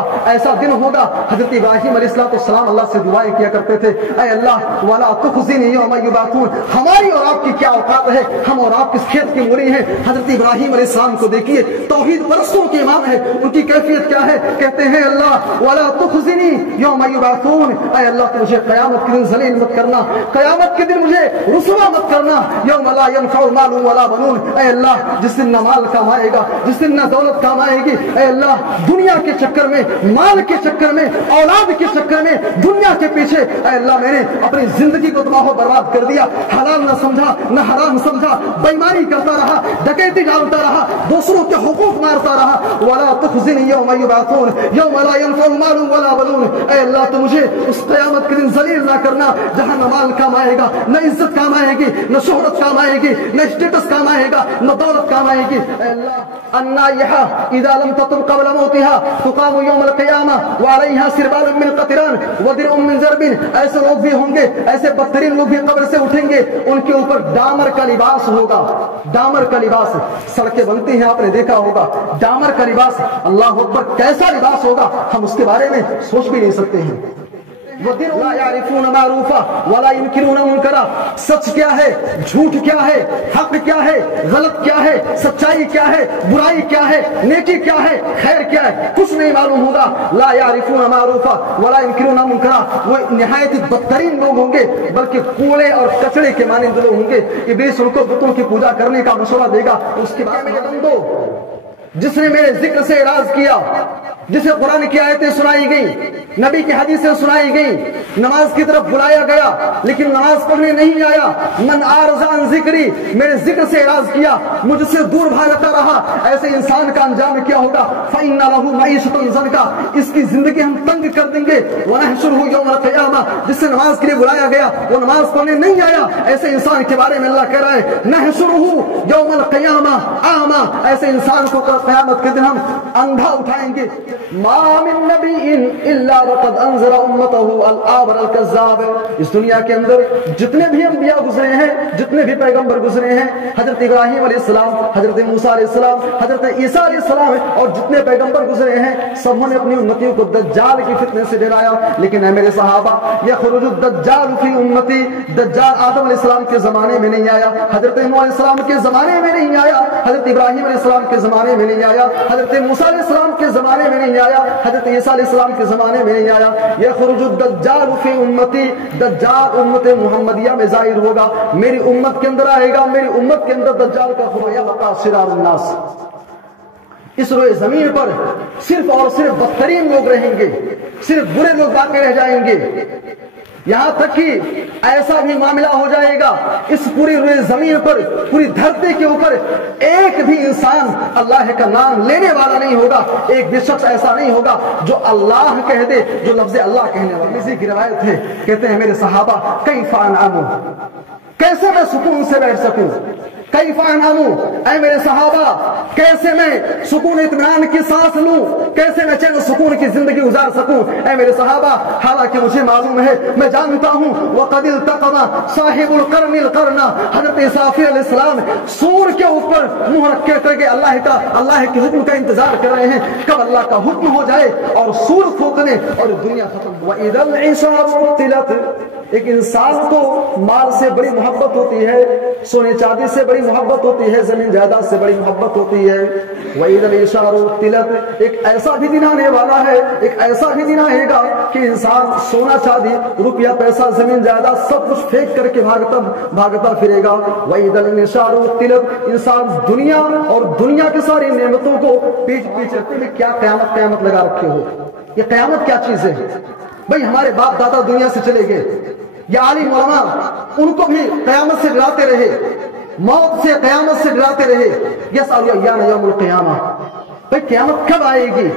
ہوگا، ایسا دن ہوگا۔ حضرت ابراہیم علیہ السلام اللہ سے دعائیں کیا کرتے تھے، اے اللہ ولا تخزنی یوم یبعثون، ہماری اور آپ کی کیا اوقات ہے، ہم اور آپ کس کھیت کی مولی ہیں۔ حضرت ابراہیم علیہ السلام کو دیکھیے، توحید پرستوں کے امام ہے، ان کی کیفیت کیا ہے؟ کہتے ہیں اللہ ولا تخزنی یوم یبعثون، اے اللہ تو مجھے قیامت کے دن ذلیل مت کرنا، قیامت کے دن مجھے رسوا مت کرنا۔ یوم لا ينفع مال ولا بنون، اے اللہ جس دن نہ مال کام آئے گا، جس دن نہ دولت کام آئے گی، اے اللہ دنیا کے چکر میں، مال کے چکر میں، اولاد کے چکر میں، دنیا کے پیچھے اے اللہ میں نے اپنی زندگی کو تباہ و برباد کر دیا، حلال نہ سمجھا نہ حرام سمجھا، بےمانی کرتا رہا، ڈکیتی ڈالتا رہا، دوسروں کے حقوق مارتا رہا۔ ولا تخزنی یوم یبعثون یوم لا ينفع مال ولا بنون، اے اللہ تو مجھے اس قیامت کے دن ذلیل نہ کرنا جہاں نہ مال کام آئے گا، نہ عزت کام آئے گی، نہ شہرت کام آئے گی، نہ اسٹیٹس کام آئے گا، نہ دولت کام آئے گی۔ اے اللہ النائحہ اذا لم تتب قبل موتها تقام یوم القیامہ وعلیہا سربال من قطران ودرع من ضرب، ایسے لوگ بھی ہوں گے، ایسے بدترین لوگ بھی قبر سے اٹھیں گے، ان کے اوپر ڈامر کا لباس ہوگا، ڈامر کا لباس۔ سڑکیں بنتی ہیں آپ نے دیکھا ہوگا، ڈامر کا لباس، اللہ اکبر کیسا لباس ہوگا ہم اس کے بارے میں سوچ بھی نہیں سکتے ہیں۔ لا يعرفون معروفا ولا ينكرون منکرا، سچ کیا ہے، جھوٹ کیا ہے، حق کیا ہے، غلط کیا ہے، سچائی کیا ہے، برائی کیا ہے، نیکی کیا ہے، خیر کیا ہے، کچھ نہیں معلوم ہوگا۔ لا يعرفون معروفا ولا ينكرون منکرا، وہ نہایت بدترین لوگ ہوں گے، بلکہ کوڑے اور کچڑے کے مانند لوگ ہوں گے۔ ابلیس ان کو بتوں کی پوجا کرنے کا مشورہ دے گا، اس کے بعد میں بندو جس نے میرے ذکر سے اعراض کیا، جسے قرآن کی آیتیں سنائی گئیں، نبی کی حدیثیں سنائی گئیں، نماز کی طرف بلایا گیا لیکن نماز پڑھنے نہیں آیا، من اعرض عن ذکری، میرے ذکر سے اعراض کیا، مجھ سے دور بھاگتا رہا، ایسے انسان کا انجام کیا ہوگا؟ فإن له معیشۃ ضنکا، اس کی زندگی ہم تنگ کر دیں گے۔ ونحشرہ یوم القیامہ، جس سے نماز کے لیے بلایا گیا وہ نماز پڑھنے نہیں آیا، ایسے انسان کے بارے میں اللہ کہہ رہا ہے نحشرہ یوم القیامہ اعمى، ایسے انسان کو قیامت کے دن ہم اندھا اٹھائیں گے۔ ما من نبی الا وقد انذر امته الآبر الكذاب، اس دنیا کے اندر جتنے بھی انبیاء گزرے ہیں، جتنے بھی پیغمبر گزرے ہیں، حضرت ابراہیم علیہ السلام، حضرت موسیٰ علیہ السلام، حضرت عیسیٰ علیہ السلام اور جتنے پیغمبر گزرے ہیں، سب نے اپنی امتیوں کو دجال کی فتنے سے ڈرایا۔ لیکن اے میرے صحابہ، یخرج الدجال فی امتی، دجال آدم علیہ السلام کے زمانے میں نہیں آیا، حضرت نوح علیہ السلام کے زمانے میں نہیں آیا، حضرت ابراہیم علیہ السلام کے زمانے میں نہیں آیا، حضرت موسیٰ علیہ السلام کے زمانے میں نہیں آیا، حضرت عیسیٰ علیہ السلام کے زمانے میں نہیں آیا۔ یخرج الدجال فی امتی، دجال امت محمدیہ میں ظاہر ہوگا، میری امت کے اندر آئے گا، میری امت کے اندر دجال کا خرویا وقع شرار الناس، اس روئے زمین پر صرف اور صرف بدترین لوگ رہیں گے، صرف برے لوگ باقی رہ جائیں گے، یہاں تک کہ ایسا بھی معاملہ ہو جائے گا اس پوری روئے زمین پر، پوری دھرتی کے اوپر ایک بھی انسان اللہ کا نام لینے والا نہیں ہوگا، ایک بھی شخص ایسا نہیں ہوگا جو اللہ کہہ دے، جو لفظ اللہ کہنے والا۔ اسی کی روایت ہے، کہتے ہیں میرے صحابہ کیف انام، کیسے میں سکون سے بیٹھ سکوں، کیف انام، اے میرے صحابہ کیسے میں سکون اطمینان کی سانس لوں، کیسے میں چین سکون کی زندگی گزار سکوں۔ اے میرے صحابہ حالانکہ مجھے معلوم ہے، میں جانتا ہوں وقد التقم صاحب القرن القرن، حضرت اسرافیل علیہ السلام سور کے اوپر منہ رکھے کر کے اللہ کے حکم کا انتظار کر رہے ہیں، کب اللہ کا حکم ہو جائے اور سور پھونکنے اور دنیا ختم۔ وَإِذَا الْعِشَارُ عُطِّلَتْ، ایک انسان کو مال سے بڑی محبت ہوتی ہے، سونے چاندی سے بڑی محبت ہوتی ہے، زمین جائیداد سے بڑی محبت ہوتی ہے۔ وَإِذَا الْعِشَارُ عُطِّلَتْ، ایک ایسا بھی دن آنے والا ہے، ایک ایسا بھی دن آئے گا کہ انسان سونا چاندی، روپیہ پیسہ، زمین جائیداد سب کچھ پھینک کر کے بھاگتا پھرے گا۔ وَإِذَا الْعِشَارُ عُطِّلَتْ، انسان دنیا اور دنیا کی ساری نعمتوں کو پیچھ رکھتے ہیں۔ کیا قیامت لگا رکھے ہو؟ یہ قیامت کیا چیز ہے بھئی؟ ہمارے باپ دادا دنیا سے چلے گئے، یا عالم علماء ان کو بھی قیامت سے ڈراتے رہے، موت سے، قیامت سے ڈراتے رہے۔ یسأل ایان یوم القیامہ، بھئی قیامت کب آئے گی؟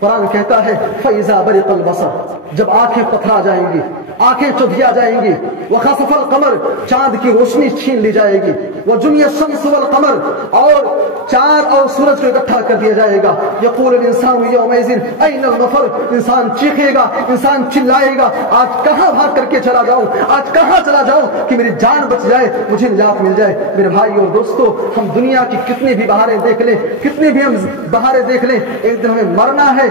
قرآن کہتا ہے فَإِذَا بَرِقَ الْبَصَرُ، جب آنکھیں پتھرا جائیں گی، آنکھیں چدھیا جائیں گی، وَخَسَفَ الْقَمَرُ، چاند کی روشنی چھین لی جائے گی، وَجُمِعَ الشَّمْسُ وَالْقَمَرُ، اور چاند اور سورج کو اکٹھا کر دیا جائے گا۔ يَقُولُ الْإِنسَانُ يَوْمَئِذٍ أَيْنَ الْمَفَرُ، انسان چیخے گا، انسان چلائے گا، آج کہاں بھاگ کر کے چلا جاؤں، آج کہاں چلا جاؤں کہ میری جان بچ جائے، مجھے نجات مل جائے۔ میرے بھائی اور دوستو، ہم دنیا کی کتنی بھی بہاریں دیکھ لیں، کتنی بھی ہم بہاریں دیکھ لیں، ایک دن ہمیں مرنا ہے ہے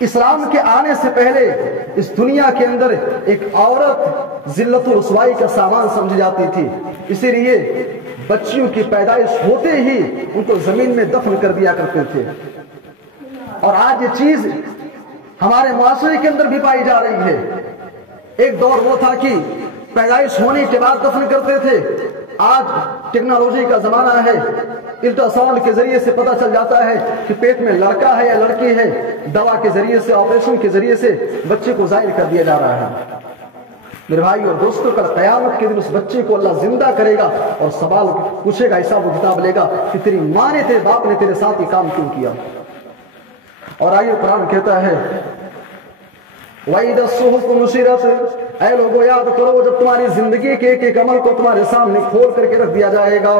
اسلام کے آنے سے پہلے اس دنیا کے اندر ایک عورت ذلت و رسوائی کا سامان سمجھی جاتی تھی، اسی لیے بچیوں کی پیدائش ہوتے ہی ان کو زمین میں دفن کر دیا کرتے تھے۔ اور آج یہ چیز ہمارے معاشرے کے اندر بھی پائی جا رہی ہے۔ ایک دور وہ تھا کہ پیدائش ہونے کے بعد دفن کرتے تھے، آج ٹیکنالوجی کا زمانہ ہے، الٹرا ساؤنڈ کے ذریعے سے پتہ چل جاتا ہے کہ پیٹ میں لڑکا ہے یا لڑکی ہے، دوا کے ذریعے سے، آپریشن کے ذریعے سے بچے کو ظاہر کر دیا جا رہا ہے۔ میرے بھائی اور دوستوں، کل قیامت کے دن اس بچے کو اللہ زندہ کرے گا اور سوال پوچھے گا، حساب و کتاب لے گا کہ تیری ماں نے، تیرے باپ نے تیرے ساتھ یہ کام کیوں کیا۔ اور آئیے قرآن کہتا ہے وَإِذَا الصُّحُفُ نُشِرَتْ، اے لوگوں یاد کرو جب تمہاری زندگی کے ایک ایک عمل کو تمہارے سامنے کھول کر کے رکھ دیا جائے گا۔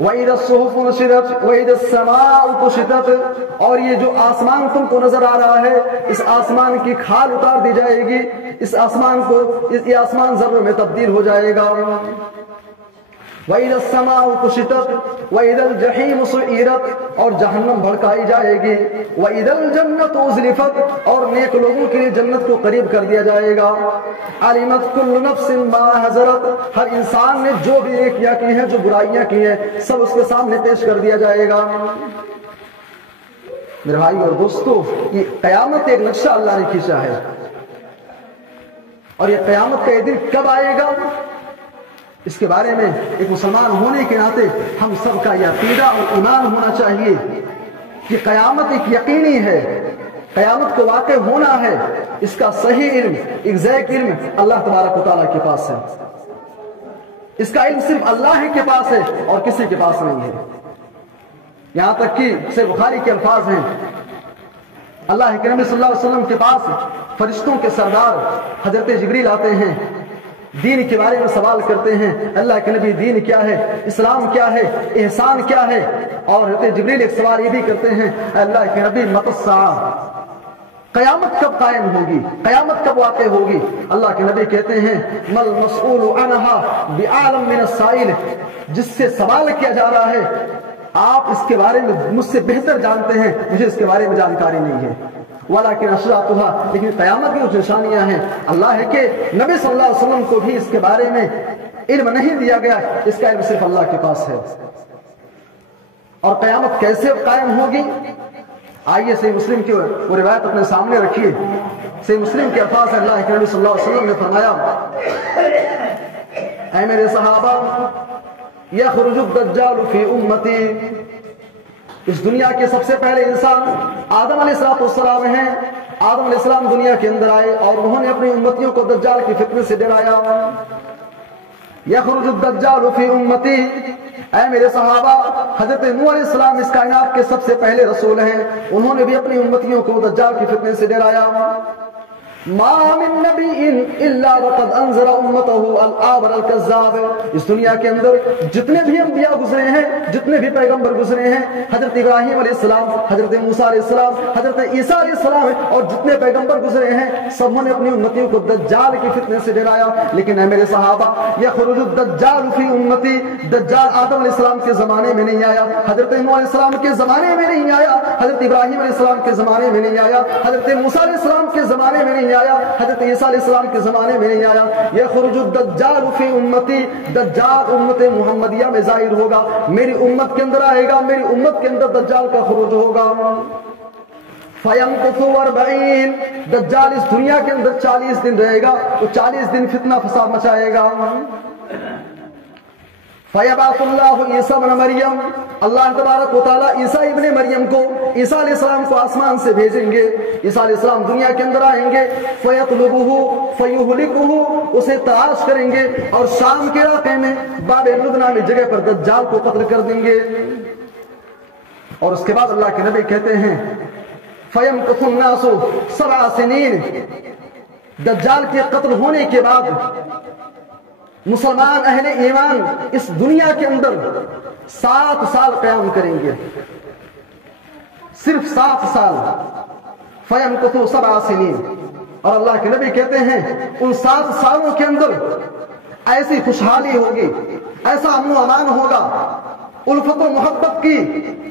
وَإِذَا الصُّحُفُ نُشِرَتْ وَإِذَا السَّمَاءُ كُشِطَتْ، اور یہ جو آسمان تم کو نظر آ رہا ہے، اس آسمان کی کھال اتار دی جائے گی، اس آسمان کو، یہ آسمان ذروں میں تبدیل ہو جائے گا۔ وَإِذَا السَّمَاءُ كُشِطَتْ وَإِذَا الْجَحِيمُ سُعِّرَتْ، اور جہنم بھڑکائی جائے گی۔ وَإِذَا الْجَنَّةُ أُزْلِفَتْ، اور نیک لوگوں کے لیے جنت کو قریب کر دیا جائے گا۔ عَلِمَتْ كُلُّ نَفْسٍ مَا حَضَرَتْ، ہر انسان نے جو بھی نیکیاں کی ہیں، جو برائیاں کی ہیں، سب اس کے سامنے پیش کر دیا جائے گا۔ میرے بھائی اور دوستو، یہ قیامت ایک نقشہ اللہ نے کھینچا ہے، اور یہ قیامت کا یہ دن کب آئے گا، اس کے بارے میں ایک مسلمان ہونے کے ناطے ہم سب کا یہ عقیدہ اور ایمان ہونا چاہیے کہ قیامت ایک یقینی ہے، قیامت کو واقع ہونا ہے، اس کا صحیح علم، ایگزیکٹ علم اللہ تبارک و تعالیٰ کے پاس ہے۔ اس کا علم صرف اللہ ہی کے پاس ہے اور کسی کے پاس نہیں ہے۔ یہاں تک کہ صحیح بخاری کے الفاظ ہیں، اللہ کے نبی صلی اللہ علیہ وسلم کے پاس فرشتوں کے سردار حضرت جبریل آتے ہیں، دین کے بارے میں سوال کرتے ہیں، اللہ کے نبی دین کیا ہے، اسلام کیا ہے، احسان کیا ہے، اور حضرت جبریل ایک سوال یہ بھی کرتے ہیں، اللہ کے نبی متی الساعہ، قیامت کب قائم ہوگی، قیامت کب واقع ہوگی۔ اللہ کے نبی کہتے ہیں مل مسئول عنہا بعالم من السائل، جس سے سوال کیا جا رہا ہے آپ اس کے بارے میں مجھ سے بہتر جانتے ہیں، مجھے اس کے بارے میں جانکاری نہیں ہے۔ وَلَكِنْ أَشْرَاطُهَا، لیکن قیامت کی کچھ نشانیاں ہیں۔ اللہ ہے کہ نبی صلی اللہ علیہ وسلم کو بھی اس کے بارے میں علم نہیں دیا گیا، اس کا علم صرف اللہ کے پاس ہے۔ اور قیامت کیسے قائم ہوگی، آئیے صحیح مسلم کی وہ روایت اپنے سامنے رکھیے۔ صحیح مسلم کے الفاظ ہیں، اللہ کے نبی صلی اللہ علیہ وسلم نے فرمایا اے میرے صحابہ، یخرج الدجال فی امتی، اس دنیا کے سب سے پہلے انسان آدم علیہ السلام ہیں۔ آدم علیہ السلام دنیا کے اندر آئے اور انہوں نے اپنی امتیوں کو دجال کی فتنے سے ڈرایا۔ یخرج الدجال فی امتی، اے میرے صحابہ، حضرت نوح علیہ السلام اس کائنات کے سب سے پہلے رسول ہیں، انہوں نے بھی اپنی امتیوں کو دجال کی فتنے سے ڈرایا۔ ما من نبی الا وقد انذر امته الآبر الكذاب، اس دنیا کے اندر جتنے بھی انبیاء گزرے ہیں، جتنے بھی پیغمبر گزرے ہیں، حضرت ابراہیم علیہ السلام، حضرت موسیٰ علیہ السلام، حضرت عیسیٰ علیہ السلام، اور جتنے پیغمبر گزرے ہیں سب نے اپنی امتیوں کو دجال کی فتنے سے ڈرایا۔ لیکن اے میرے صحابہ، یخرج الدجال فی امتی، دجال آدم علیہ السلام کے زمانے میں نہیں آیا، حضرت نوح علیہ السلام کے زمانے میں نہیں آیا، حضرت ابراہیم علیہ السلام کے زمانے میں نہیں آیا، حضرت موسیٰ علیہ السلام کے زمانے میں نہیں آیا، حضرت عیسیٰ علیہ السلام کے زمانے میں نہیں آیا۔ یخرج الدجال فی امتی، دجال امت محمدیہ میں ظاہر ہوگا، میری امت کے اندر آئے گا، میری امت کے اندر دجال کا خروج ہوگا۔ فَيَمْكُثُ 40، دجال اس دنیا کے اندر 40 دن رہے گا، تو 40 دن فتنہ فساد مچائے گا۔ فَيَبْعَثُ اللَّهُ عِيسَىٰ ابْنَ مَرْيَمَ، اللہ تبارک و تعالیٰ عیسیٰ ابن مریم کو، عیسیٰ علیہ السلام کو آسمان سے بھیجیں گے۔ عیسیٰ علیہ السلام دنیا کے اندر آئیں گے، فَيَطْلُبُهُ فَيُهْلِكُهُ، اسے تلاش کریں گے اور شام کے علاقے میں باب لدنا میں جگہ پر دجال کو قتل کر دیں گے۔ اور اس کے بعد اللہ کے نبی کہتے ہیں فَيَمْكُثُ النَّاسُ 7 سنین، دجال کے قتل ہونے کے بعد مسلمان اہل ایمان اس دنیا کے اندر 7 سال قیام کریں گے، صرف 7 سال۔ فَيَمْكُثُ 7 سنین، اور اللہ کے نبی کہتے ہیں ان 7 سالوں کے اندر ایسی خوشحالی ہوگی، ایسا امن و امان ہوگا، الفت و محبت کی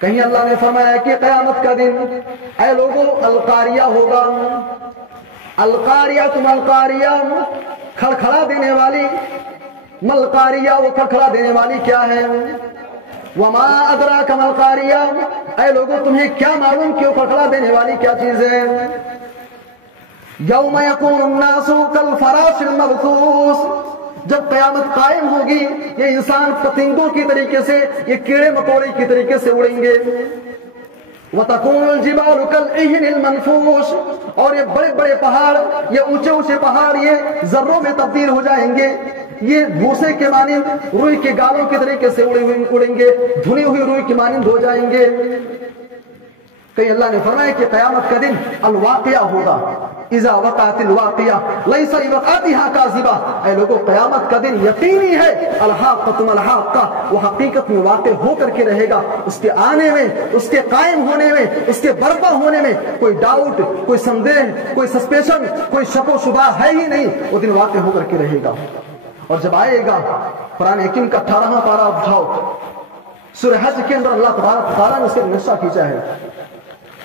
کہیں اللہ نے فرمایا کہ قیامت کا دن اے لوگوں القاریہ ہوگا. القاریہ تم القاریہ کھڑکھڑا دینے والی. ملقاریہ وہ کھڑکھڑا دینے والی کیا ہے؟ وما ادراک ملقاریہ اے لوگوں تمہیں کیا معلوم کہ وہ کھڑکھڑا دینے والی کیا چیز ہے؟ یوم یکون الناس کالفراش المبثوث جب قیامت قائم ہوگی یہ انسان پتنگوں کی طریقے سے یہ کیڑے مکوڑے کی طریقے سے اڑیں گے. وَتَكُونُ الْجِبَالُ كَالْعِهْنِ الْمَنْفُوشِ اور یہ بڑے بڑے پہاڑ یہ اونچے اونچے پہاڑ یہ ذروں میں تبدیل ہو جائیں گے. یہ بھوسے کے مانند روئی کے گالوں کے طریقے سے اڑیں گے دھنی ہوئی روئی کے مانند ہو جائیں گے. کہیں اللہ نے فرمایا کہ قیامت کا دن الواقعہ ہوگا. اذا وقعت الواقعہ لیس لوقعتها کاذبہ اے لوگوں قیامت کا دن یقینی ہے. الحاقۃ الحاقہ وہ حقیقت میں واقع ہو کر کے رہے گا. اس کے آنے میں اس کے قائم ہونے میں اس کے برپا ہونے میں کوئی ڈاؤٹ کوئی سندیہ کوئی سسپیشن کوئی شک و شبہ ہے ہی نہیں. وہ دن واقع ہو کر کے رہے گا. اور جب آئے گا قرآن حکیم کا 18واں پارہ اٹھاؤ سورہ حج کے اندر اللہ تبارک تعالیٰ نے اسے نقشہ کھینچا ہے.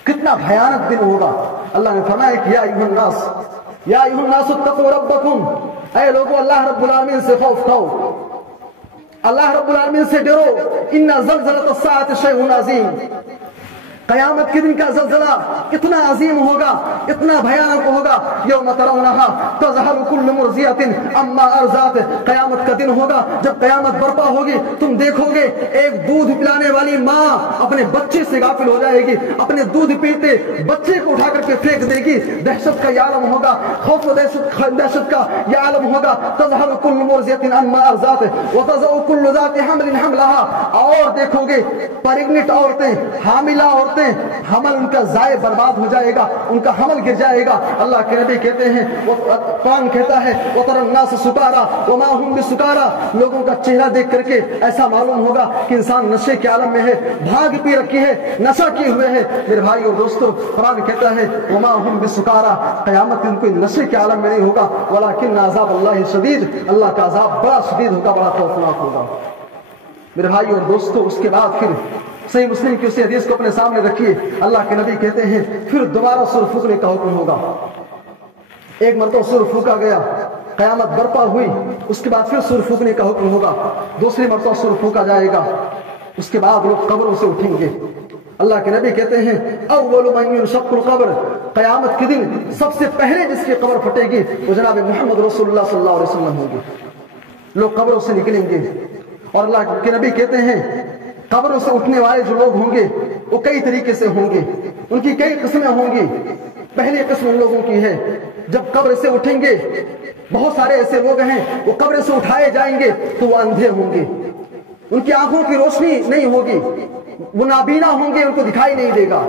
کتنا بھیانک دن ہوگا. اللہ نے فرمایا کہ یا ایھا الناس اتقوا ربکم اے لوگوں اللہ رب العالمین سے خوف کھاؤ. اللہ رب العالمین سے ڈرو. ان زلزلۃ الساعۃ شیء عظیم قیامت کے دن کا زلزلہ اتنا عظیم ہوگا اتنا بھیانک ہوگا. یوم ترونہا تذہل کل مرضیۃ عما ارضعت قیامت کا دن ہوگا جب قیامت برپا ہوگی تم دیکھو گے ایک دودھ پلانے والی ماں اپنے بچے سے غافل ہو جائے گی. اپنے دودھ پیتے بچے کو اٹھا کر کے پھینک دے گی. دہشت کا یہ عالم ہوگا. خوف و دہشت کا یہ عالم ہوگا. تذہل کل مرضیۃ عما ارضعت وتضع کل ذات حمل حملها اور دیکھو گے پریگنٹ عورتیں حاملہ عورتیں حمل ان کا ضائع برباد ہو جائے گا. ان کا حمل گر جائے گا. اللہ کے نبی کہتے ہیں قرآن کہتا ہے وَتَرَى النَّاسَ سُكَارَىٰ وَمَا هُمْ بِسُكَارَىٰ لوگوں کا چہرہ دیکھ کر کے ایسا معلوم ہوگا کہ انسان نشے کے عالم میں ہے بھاگ پی رکھی ہے نشہ کیے ہوئے ہے. میرے بھائی اور دوستو قرآن کہتا ہے وَمَا هُمْ بِسُكَارَىٰ قیامت ان کو نشے کے عالم میں نہیں ہوگا. وَلَٰكِنَّ عَذَابَ اللَّهِ شَدِيدٌ اللہ کا عذاب بڑا شدید ہوگا بڑا خوفناک ہوگا. میرے بھائی اور دوستو اس کے بعد پھر صحیح مسلم کی اسی حدیث کو اپنے سامنے رکھیے. اللہ کے نبی کہتے ہیں پھر دوبارہ سور پھونکنے کا حکم ہوگا. ایک مرتبہ سور پھونکا گیا قیامت برپا ہوئی اس کے بعد پھر سور پھونکنے کا حکم ہوگا. دوسری مرتبہ سور پھونکا جائے گا اس کے بعد لوگ قبروں سے اٹھیں گے. اللہ کے نبی کہتے ہیں اول من ينشق القبر قیامت کے دن سب سے پہلے جس کی قبر پھٹے گی وہ جناب محمد رسول اللہ صلی اللہ علیہ وسلم ہوں گے. لوگ قبروں سے نکلیں گے اور اللہ کے نبی کہتے ہیں قبروں سے اٹھنے والے جو لوگ ہوں گے وہ کئی طریقے سے ہوں گے. ان کی کئی قسمیں ہوں گی. پہلی قسم ان لوگوں کی ہے جب قبر سے اٹھیں گے بہت سارے ایسے لوگ ہیں وہ قبر سے اٹھائے جائیں گے تو وہ اندھے ہوں گے. ان کی آنکھوں کی روشنی نہیں ہوگی. وہ نابینا ہوں گے ان کو دکھائی نہیں دے گا.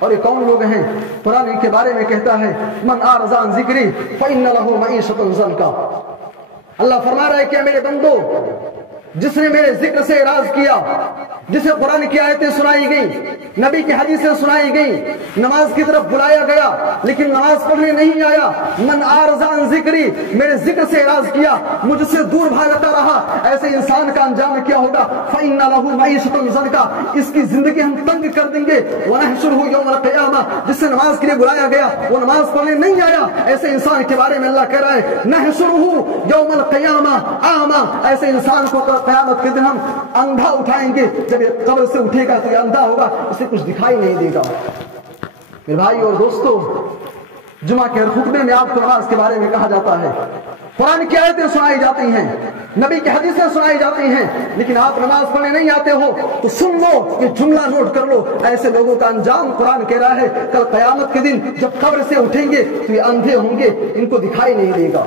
اور یہ کون لوگ ہیں؟ قرآن ان کے بارے میں کہتا ہے من اعرض عن ذکری فإن له معیشۃ ضنکا. اللہ فرما رہا ہے کہ میرے بندو جس نے میرے ذکر سے اعراض کیا جسے قرآن کی آیتیں سنائی گئیں نبی کی حدیثیں سنائی گئیں نماز کی طرف بلایا گیا لیکن نماز پڑھنے نہیں آیا. من اعرض عن ذکری میرے ذکر سے اعراض کیا مجھ سے دور بھاگتا رہا ایسے انسان کا انجام کیا ہوگا؟ فإن له معیشۃ ضنکا اس کی زندگی ہم تنگ کر دیں گے. ونحشرہ یوم القیامہ جس سے نماز کے لیے بلایا گیا وہ نماز پڑھنے نہیں آیا ایسے انسان کے بارے میں اللہ کہہ رہا ہے نحشرہ یوم القیامہ اعمى ایسے انسان کو قیامت کے دن ہم اندھا اٹھائیں گے. جب یہ قبر سے اٹھے گا تو یہ اندھا ہوگا اسے کچھ دکھائی نہیں دے گا. میرے بھائی اور دوستو جمعہ کے خطبے میں آپ کو نماز کے بارے میں کہا جاتا ہے قرآن کی آیتیں سنائی جاتی ہیں نبی کی حدیثیں سنائی جاتی ہیں لیکن آپ نماز پڑھنے نہیں آتے ہو تو سن لو یہ جملہ نوٹ کر لو ایسے لوگوں کا انجام قرآن کہہ رہا ہے کل قیامت کے دن جب قبر سے اٹھیں گے تو یہ اندھے ہوں گے ان کو دکھائی نہیں دے گا.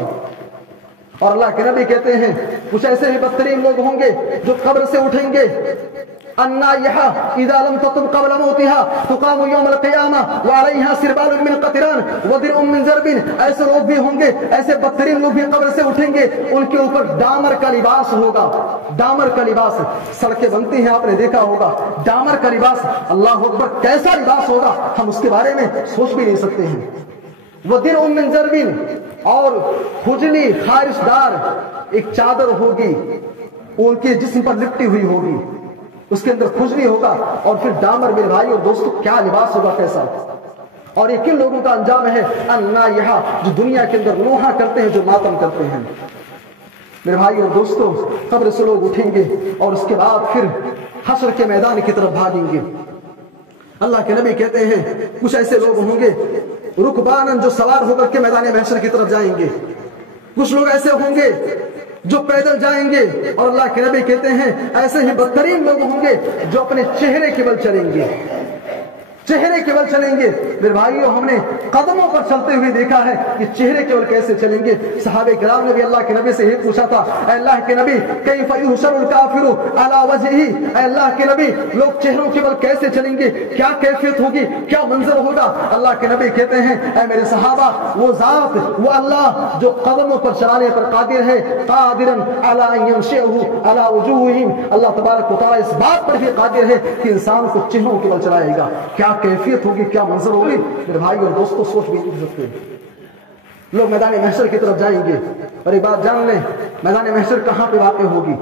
اور اللہ کے نبی کہتے ہیں کچھ ایسے بھی بدترین لوگ ہوں گے جو قبر سے اٹھیں گے النائحة اذا لم تطب قبل موتها تقام يوم القيامة وعليها سربال من قطران ودرع من ضرب. ایسے لوگ بھی ہوں گے ایسے بدترین لوگ بھی قبر سے اٹھیں گے ان کے اوپر ڈامر کا لباس ہوگا. ڈامر کا لباس سڑکیں بنتی ہیں آپ نے دیکھا ہوگا ڈامر کا لباس اللہ اکبر کیسا لباس ہوگا ہم اس کے بارے میں سوچ بھی نہیں سکتے ہیں. وَدِرْعٌ مِّن ضَرْبٍ اور کھجلی خارش دار ایک چادر ہوگی ان کے جسم پر لپٹی ہوئی ہوگی. اس کے اندر کھجلی ہوگا، اور پھر ڈامر میرے بھائی اور دوستوں کیا لباس ہوگا کیسا. اور یہ کن لوگوں کا انجام ہے؟ النائحہ، جو دنیا کے اندر نوحہ کرتے ہیں، جو ماتم کرتے ہیں. میرے بھائی اور دوستوں قبر سے لوگ اٹھیں گے اور اس کے بعد پھر حشر کے میدان کی طرف بھاگیں گے. اللہ کے نبی کہتے ہیں کچھ ایسے لوگ ہوں گے رکبانن، جو سوار ہو کر کے میدان محشر کی طرف جائیں گے. کچھ لوگ ایسے ہوں گے جو پیدل جائیں گے، اور اللہ کے نبی کہتے ہیں ایسے ہی بدترین لوگ ہوں گے جو اپنے چہرے کے بل چلیں گے، چہرے کے بل چلیں گے. میرے بھائیوں ہم نے قدموں پر چلتے ہوئے دیکھا ہے کہ چہرے کے بل کیسے چلیں گے. صحابہ کرام نے بھی اللہ کے نبی سے یہ پوچھا تھا، اے اللہ کے نبی کیف یحشر الکافر علی وجہہ، اے اللہ کے نبی لوگ چہروں کے بل کیسے چلیں گے، کیا کیفیت ہوگی، کیا منظر ہوگا. اللہ کے نبی کہتے ہیں اے میرے صحابہ وہ ذات، وہ اللہ جو قدموں پر چلانے پر قادر ہے، قادرا علی ان یمشیہ علی وجوہہم، اللہ تبارک و تعالی اس بات پر بھی قادر ہے کہ انسان کو چہروں کے بل چلائے گا. کیا کیفیت ہوگی، کیا منظر ہوگی. میرے بھائی اور دوستوں سوچ بھی نہیں سکتے. لوگ میدان محشر کی طرف جائیں گے، اور ایک بات جان لیں میدان محشر کہاں پہ واقع ہوگی.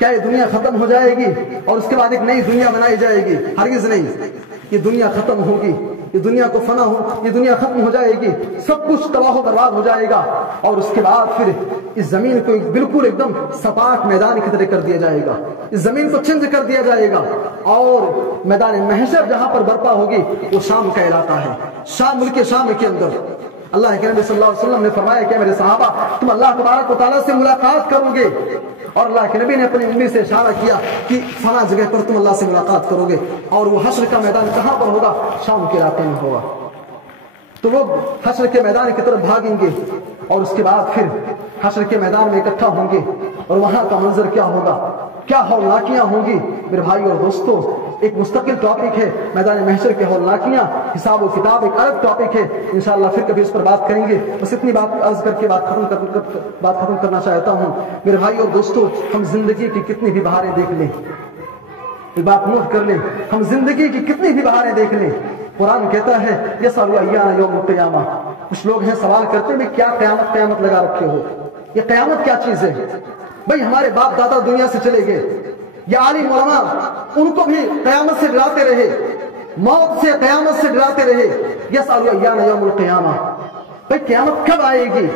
کیا یہ دنیا ختم ہو جائے گی اور اس کے بعد ایک نئی دنیا بنائی جائے گی؟ ہرگز نہیں. یہ دنیا ختم ہوگی، یہ دنیا کو فنا ہو، یہ دنیا ختم ہو جائے گی، سب کچھ تباہ و برباد ہو جائے گا، اور اس کے بعد پھر اس زمین کو بالکل ایک دم سپاٹ میدان کی طرح کر دیا جائے گا. اس زمین کو چینج کر دیا جائے گا، اور میدان محشر جہاں پر برپا ہوگی وہ شام کا علاقہ ہے، شام، ملک شام کے اندر. اللہ کے نبی صلی اللہ علیہ وسلم نے فرمایا کہ میرے صحابہ تم اللہ تبارک و تعالیٰ سے ملاقات کرو گے، اور اللہ کے نبی نے اپنی انگلی سے اشارہ کیا کہ فلاں جگہ پر تم اللہ سے ملاقات کرو گے، اور وہ حشر کا میدان کہاں پر ہوگا؟ شام کے علاقے میں ہوگا. تو لوگ حشر کے میدان کی طرف بھاگیں گے، اور اس کے بعد پھر حشر کے میدان میں اکٹھا ہوں گے، اور وہاں کا منظر کیا ہوگا، کیا ہولناکیاں ہوں گی. میرے بھائی اور دوستوں ایک مستقل ٹاپک ہے میدان محشر کے ہولناکیاں، حساب و کتاب ایک الگ ٹاپک ہے، انشاءاللہ پھر کبھی اس پر بات کریں گے. بس اتنی بات عرض کر کے بات ختم کرنا چاہتا ہوں. میرے بھائی اور دوستوں ہم زندگی کی کتنی بھی بہاریں دیکھ لیں، ایک بات نوٹ کر لیں، ہم زندگی کی کتنی بھی بہاریں دیکھ لیں، قرآن کہتا ہے یسأل ایان یوم القیامہ. کچھ لوگ ہیں سوال کرتے ہیں کیا قیامت لگا رکھے ہو، یہ قیامت کیا چیز ہے؟ بھئی ہمارے باپ دادا دنیا سے چلے گئے، یا عالم علماء ان کو بھی قیامت سے ڈراتے رہے، موت سے، قیامت سے ڈراتے رہے. یسأل ایان یوم القیامہ، بھئی قیامت کب آئے گی؟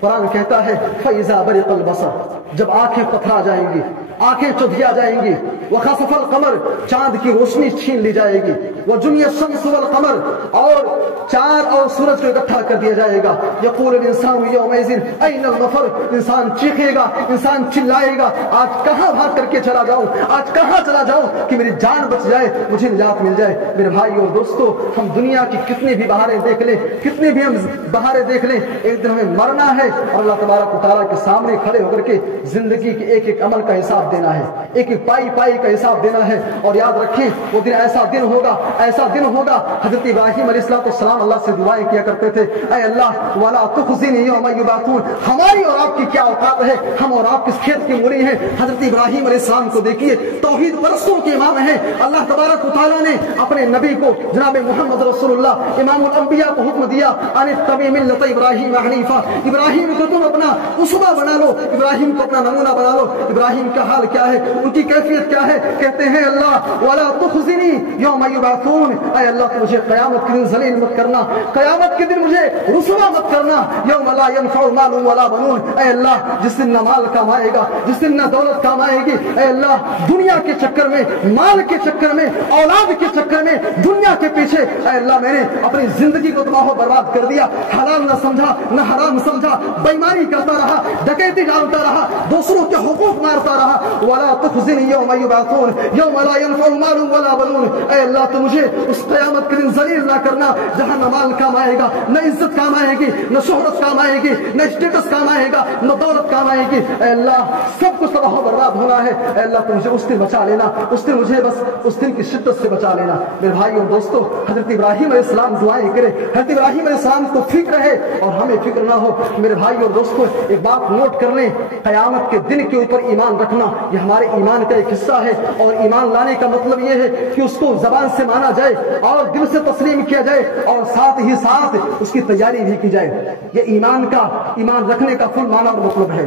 قرآن کہتا ہے فَإِذَا بَرِقَ الْبَصَرُ، جب آنکھیں پتھرا جائیں گی، آنکھیں چدھیا جائیں گی. وَخَسَفَ الْقَمَرُ، چاند کی روشنی چھین لی جائے گی. وَجُمِعَ الشَّمْسُ وَالْقَمَرُ، اور چاند اور سورج کو اکٹھا کر دیا جائے گا. يَقُولُ الْإِنسَانُ يَوْمَئِذٍ أَيْنَ الْمَفَرُ، انسان چیخے گا، انسان چلائے گا آج کہاں بھاگ کر کے چلا جاؤں، آج کہاں چلا جاؤں کہ میری جان بچ جائے، مجھے نجات مل جائے. میرے بھائی اور دوستو ہم دنیا کی کتنی بھی بہاریں دیکھ لیں، کتنی بھی ہم بہاریں دیکھ لیں، ایک دن ہمیں مرنا ہے، اور اللہ تبارک و تعالیٰ کے سامنے کھڑے ہو کر کے زندگی کے ایک ایک عمل کا حساب دینا ہے، ایک ایک پائی کا حساب دینا ہے. اور یاد رکھیں وہ دن ایسا دن ہوگا، ایسا دن ہوگا. حضرت ابراہیم علیہ السلام اللہ سے دعائیں کیا کرتے تھے، اے اللہ وَلَا تُخْزِنِي يَوْمَ يُبْعَثُونَ. ہماری اور آپ کی کیا اوقات ہے، ہم اور آپ کس کھیت کی مولی ہیں. حضرت ابراہیم علیہ السلام کو دیکھیے، توحید پرستوں کے امام ہیں. اللہ تبارک و تعالیٰ نے اپنے نبی کو جناب محمد رسول اللہ امام الانبیاء کو حکم دیا، ان اتبع ملت ابراہیم حنیفا، ابراہیم کو تم اپنا اسوہ بنا لو، ابراہیم کو اپنا نمونہ بنا لو. ابراہیم کا حال کیا ہے، ان کی کیفیت کیا ہے؟ کہتے ہیں اللہ وَلَا تُخْزِنِي يَوْمَ يُبْعَثُونَ، اے اللہ تو مجھے قیامت کے دن ذلیل مت کرنا، قیامت کے دن مجھے رسوا مت کرنا. یوم لا ينفع مال ولا بنون، اے اللہ جس دن نہ مال کام آئے گا، جس دن نہ دولت کام آئے گی. اے اللہ دنیا کے چکر میں، مال کے چکر میں، اولاد کے چکر میں، دنیا کے پیچھے اے اللہ میں نے اپنی زندگی کو تباہ و برباد کر دیا. حلال نہ سمجھا، نہ حرام سمجھا، بےمانی کرتا رہا، ڈکیتی ڈالتا رہا، دوسروں کے حقوق مارتا رہا. وَلَا تُخْزِنِي يَوْمَ يُبْعَثُونَ يَوْمَ لَا يَنفَعُ مَالٌ وَلَا بَنُونَ. اے اللہ تو مجھے اس قیامت کے دن ذلیل نہ کرنا جہاں نہ مال کام آئے گا، نہ عزت کام آئے گی، نہ شہرت کام آئے گی، نہ اسٹیٹس کام آئے گا، نہ دولت کام آئے گی. اے اللہ سب کچھ تباہ و برباد ہونا ہے. اے اللہ تو مجھے اس دن بچا لینا، اس دن مجھے بس اس دن کی شدت سے بچا لینا. میرے بھائی اور دوستو حضرت ابراہیم علیہ السلام دعائیں کرے، حضرت ابراہیم علیہ السلام کو فکر ہے اور ہمیں فکر نہ ہو. میرے بھائی اور دوستو ایک بات نوٹ کر لیں، قیامت کے دن کے اوپر ایمان رکھنا یہ ہمارے ایمان کا ایک حصہ ہے. اور ایمان لانے کا مطلب یہ ہے کہ اس کو زبان سے مانا جائے اور دل سے تسلیم کیا جائے، اور ساتھ ہی ساتھ اس کی تیاری بھی کی جائے. یہ ایمان رکھنے کا فل معنی اور مطلب ہے.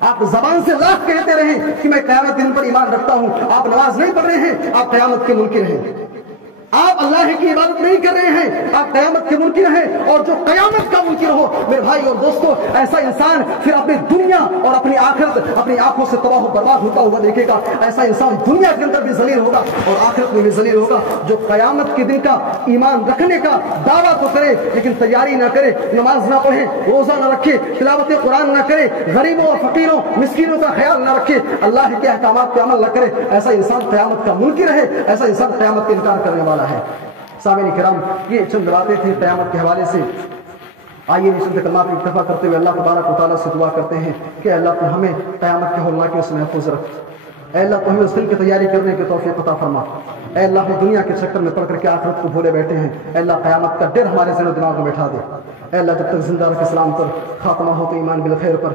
آپ زبان سے لاکھ کہتے رہیں کہ میں قیامت کے دن پر ایمان رکھتا ہوں، آپ نماز نہیں پڑھ رہے ہیں، آپ قیامت کے منکر ہیں۔ آپ اللہ کی عبادت نہیں کر رہے ہیں، آپ قیامت کے منکر ہیں۔ اور جو قیامت کا منکر ہو میرے بھائی اور دوستو، ایسا انسان پھر اپنی دنیا اور اپنی آخرت اپنی آنکھوں سے تباہ و برباد ہوتا ہوا دیکھے گا۔ ایسا انسان دنیا کے اندر بھی ذلیل ہوگا اور آخرت میں بھی ذلیل ہوگا۔ جو قیامت کے دن کا ایمان رکھنے کا دعویٰ تو کرے لیکن تیاری نہ کرے، نماز نہ پڑھے، روزہ نہ رکھے، تلاوت قرآن نہ کرے، غریبوں اور فقیروں مسکینوں کا خیال نہ رکھے، اللہ کے احکامات پہ عمل نہ کرے، ایسا انسان قیامت کا منکر ہے، ایسا انسان قیامت کا انکار کرنے والا ہے۔ سامعین کرام، یہ چند باتیں تھیں قیامت کے حوالے سے۔ آئیے چند کلمات اتفاق کرتے ہوئے اللہ تبارک و تعالیٰ سے دعا کرتے ہیں کہ اللہ تو ہمیں قیامت کے ہولناکیوں اس میں محفوظ رکھ۔ اے اللہ تو ہمیں اس دن کی تیاری کرنے کی توفیق عطا فرما۔ اے اللہ ہم دنیا کے چکر میں پڑ کر کے آخرت کو بھولے بیٹھے ہیں، اے اللہ قیامت کا ڈر ہمارے ذہن و دماغ میں بٹھا دے۔ اے اللہ جب تک زندہ رکھ اسلام پر، خاتمہ ہو تو ایمان بالخیر پر۔